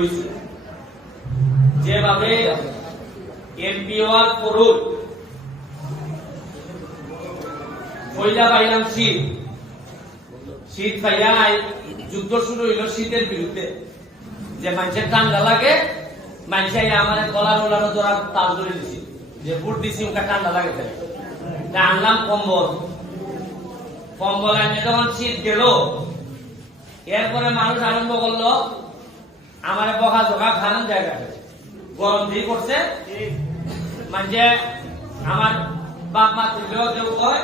হয়েছে যেভাবে এমপি হওয়ার পরও পয়লা পাইলাম শীত পাইয়া যুদ্ধ শুরু হইল শীতের বিরুদ্ধে যে মানুষের ঠান্ডা লাগে মানুষ আমার গলার ওলানো ধরা তাল ধরে দিছি যে বুট দিছি ওকে ঠান্ডা লাগে আনলাম কম্বল আনিয়ে যখন শীত গেল এরপরে মানুষ আরম্ভ করলো আমার বকা জোকা খানার জায়গা গরম দিয়ে করছে মানে আমার বাপ মা তুললেও কেউ কয়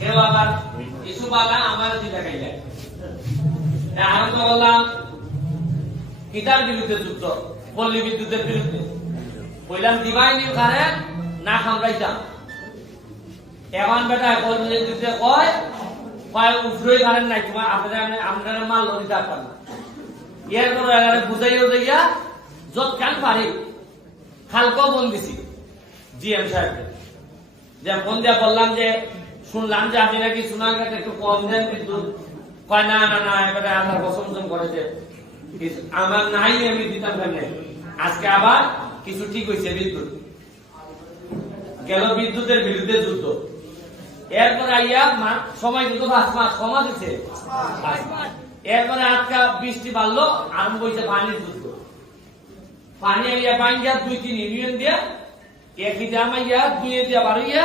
কেউ আবার কিছু বালা আমার দিকে খাইলে আরম্ভ করলাম কিতার বিরুদ্ধে যুদ্ধ পল্লী বিদ্যুতের বিরুদ্ধে বললাম দিবাই নি কারে না খামড়াইতাম এখন বেটা পল্লী বিদ্যুতে কয় উফরই কারেন নাই তোমার আপনারা মাল লড়িতে পার না এরপরে বুঝাইও যাইয়া যত কান পারি খালকেও বন দিছি জিএম সাহেবকে যে ফোন দিয়ে বললাম যে শুনলাম যে আপনি নাকি সোনার কাছে একটু কম দেন কিন্তু কয় না না না এবারে আল্লাহ প্রশংসন করেছে আমার নাই আমি দিতাম কেন আজকে আবার কিছু ঠিক হয়েছে বিদ্যুৎ গেল বিদ্যুতের বিরুদ্ধে যুদ্ধ এরপরে আইয়া সময় কিন্তু 5 মাস কমা দিচ্ছে এরপরে আজকে বৃষ্টি বাড়লো আরম্ভ হয়েছে পানির যুদ্ধ পানি আইয়া পাইয়া 2-3 ইউনিয়ন দিয়া একই জামাইয়া 2 দিয়া বাড়িয়া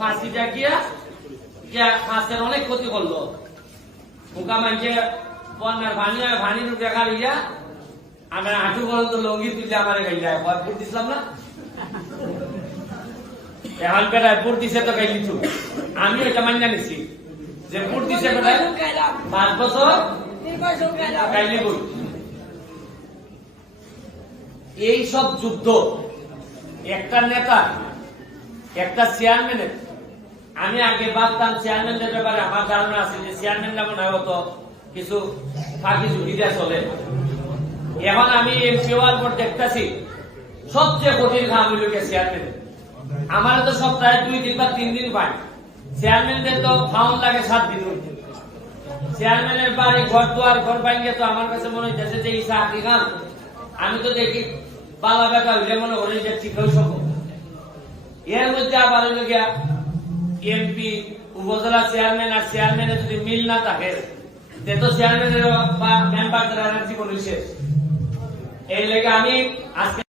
5 জাগিয়া মাছের অনেক ক্ষতি করলো ওকা মানছে বন্যার ভানির দেখা ইয়া আমার হাঁটু পর্যন্ত লঙ্গি তুলে আমার গাইলায় ভোট দিছিলাম না এখন বেটায় ভোট দিছে তো গাইলি চুপ আমি এটা মান্য নিছি যে ভোট দিছে বেটায় 5 বছর গাইলি বই এই সব যুদ্ধ একটা নেতা একটা চেয়ারম্যানের আমি আগে ভাবতাম চেয়ারম্যানদের ব্যাপারে আমার ধারণা আছে যে চেয়ারম্যানরা মনে হয় হতো কিছু ফাঁকি ঝুঁকি দেওয়া চলে এখন আমি এমপি হওয়ার পর দেখতেছি সবচেয়ে কঠিন কাম হইল চেয়ারম্যান আমার তো সপ্তাহে 2 দিন বা 3 দিন পাই চেয়ারম্যানদের তো খাওয়ান লাগে 7 দিন চেয়ারম্যানের বাড়ি ঘর দুয়ার ঘর ভাঙিয়ে তো আমার কাছে মনে হইতেছে যে এই চাকরি কাম আমি তো দেখি বালা বেটা হইলে মনে করি যে ঠিক হয়ে সব এর মধ্যে আবার হইল গিয়া এমপি উপজেলা চেয়ারম্যান আর চেয়ারম্যানের যদি মিল না থাকে তো চেয়ারম্যানের বা মেম্বারদের জীবন শেষ এই লেগে আমি আজকে